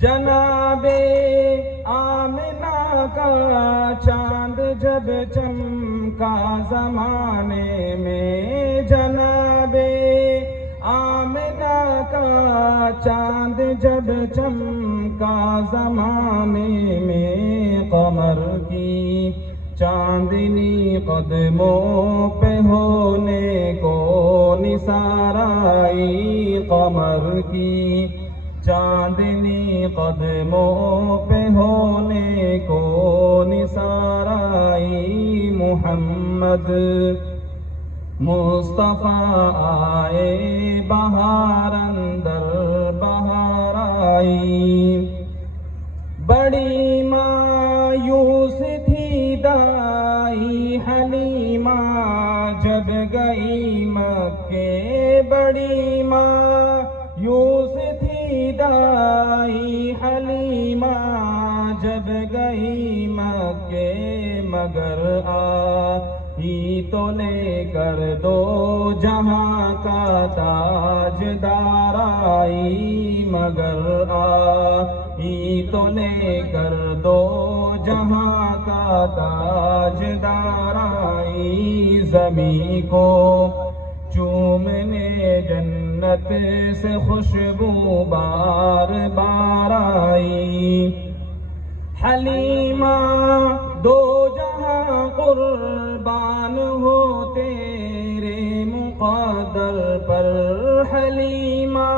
جناب آمنہ کا چاند جب چمکا زمانے میں، جناب آمنہ کا چاند جب چمکا زمانے میں، قمر کی چاندنی قدموں پہ ہونے کو نثار آئی، قمر کی چاندنی قدموں پہ ہونے کو نثار آئی، محمد مصطفیٰ آئے بہار اندر بہار آئی۔ بڑی مایوس تھی دائی حلیمہ جب گئی مکے، بڑی مایوس تھی دائی حلیمہ جب گئی مکے، مگر آئی تو لے کر دو جہاں کا تاجدار آئی، مگر آئی تو لے کر دو جہاں کا تاجدار آئی، زمین کو چومنے جنت سے خوشبو بار بار آئی، حلیمہ دو جہاں قربان ہو تیرے مقدر پر، حلیمہ